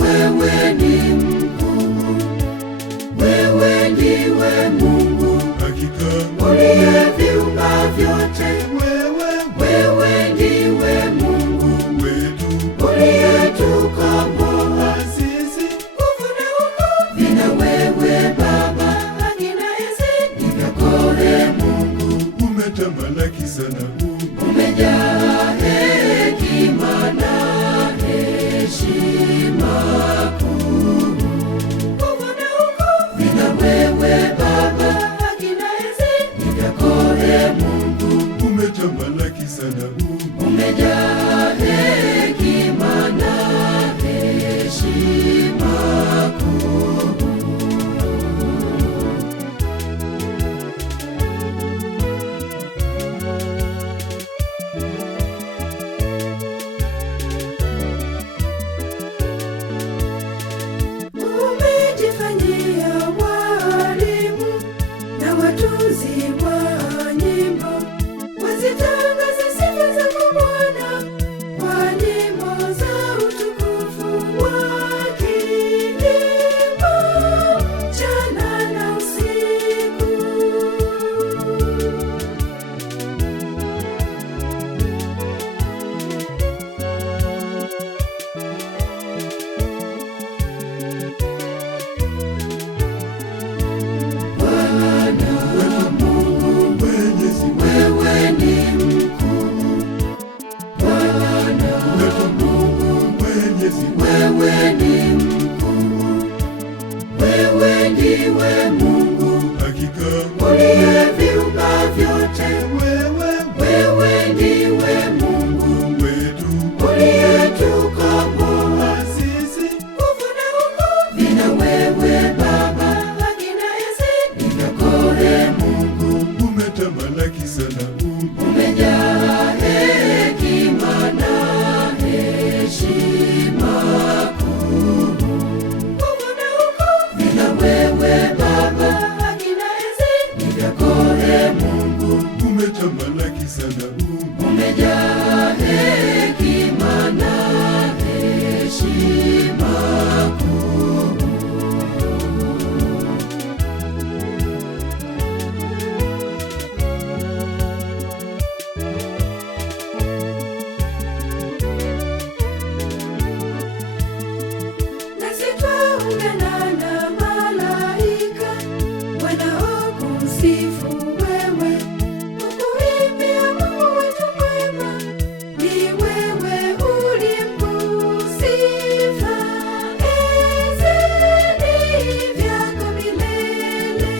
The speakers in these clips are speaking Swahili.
Wewe ni mkuu, wewe ndiwe Mungu hakika, uliyeviumba vyote. Wewe ndiwe Mungu wetu, uliyetukomboa sisi. Nguvu na ukuu vina wewe Baba, hakina enzi ni vyako Mungu. Umetamalaki sana, umejaa hekima na heshima kuu. Nguvu na ukuu vina wewe Baba, hakina enzi ni vyako Mungu. Umetamalaki sana, umejaa hekima na heshima kuu. Umejifanyia walimu na watunzi wa nyimbo, wazitangaze sifa zako Bwana kwa nyimbo za utukufu wake, mchana na usiku. Wewe ni mkuu, Bwana Mungu Mwenyezi. Wewe ni mkuu, wewe ndiwe Mungu hakika, uliyeviumba vyote. Wewe ndiwe Mungu wetu, uliyetukomboa sisi. Nguvu na ukuu vina wewe Baba, hakina enzi ni vyako Mungu. Umetamalaki sana, umejaa hekima na heshima kuu. Nguvu na ukuu vina wewe Baba, hakina enzi ni vyako Mungu. Umetamalaki sana, umejaa hekima na heshima kuu. Nasi twaungana na malaika wanaokusifu wewe, kukuimbia Mungu wetu mwema. Ni wewe uliye mkuu, sifa enzi ni vyako milele.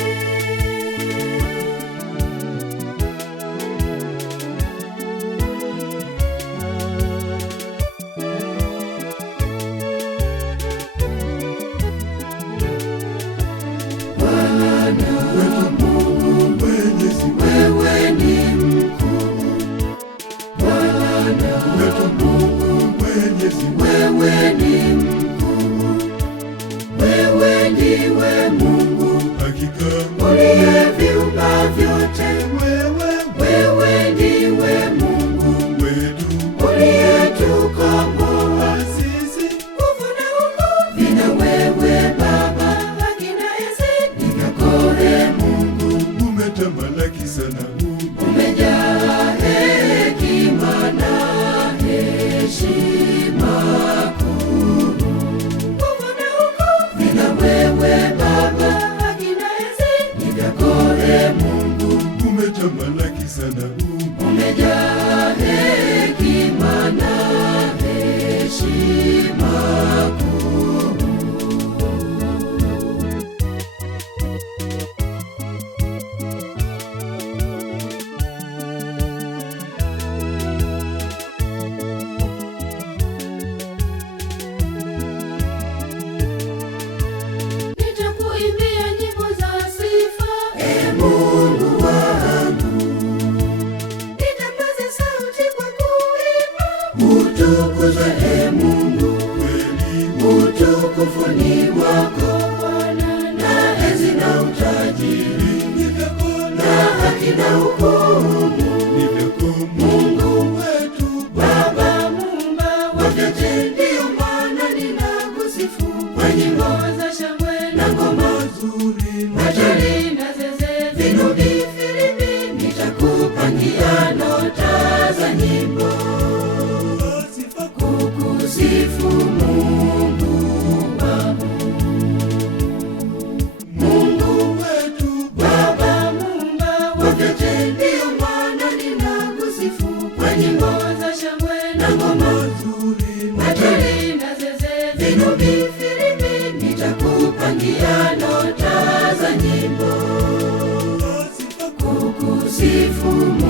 kwa nyimbo za shangwe na ngoma nzuri, matari na zeze, vinubi, filimbi, nitakupangia nota za nyimbo. Kukusifu Mungu wangu, Mungu wetu, Baba Muumba wa vyote, ndiyo maana ninakusifu kwa nyimbo za shangwe na ngoma nzuri, matari na zeze, vinubi, filimbi, nitakupangia nota za nyimbo. Kukusifu Mungu